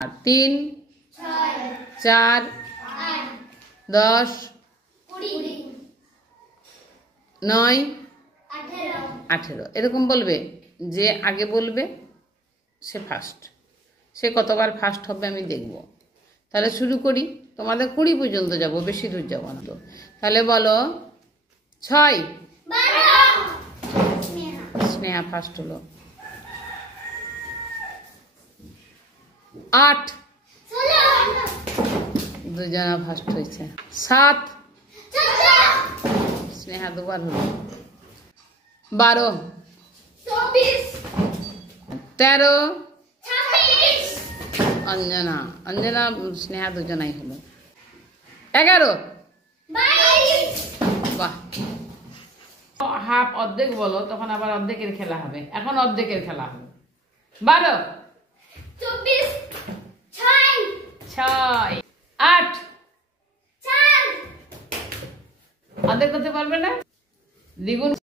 3 4 10 9 18 এরকম বলবে। যে আগে বলবে সে ফার্স্ট। সে কতবার ফার্স্ট হবে আমি দেখব। তাহলে শুরু করি। তোমাদের 20 পর্যন্ত যাব, বেশি দূর যাব না তো। তাহলে বলো 6। স্নেহা ফার্স্ট হলো। 8 দুজনা ফার্স্ট হয়েছে। 7 স্নেহা দুবার হলো। 12 13 অঞ্জনা স্নেহা দুজনাই হলো। 11 বাহ। হাফ অর্ধেক বলো, তখন আবার অর্ধেকের খেলা হবে। এখন অর্ধেকের খেলা হবে। 12 6 8 অর্ধেক করতে পারবে না? দ্বিগুণ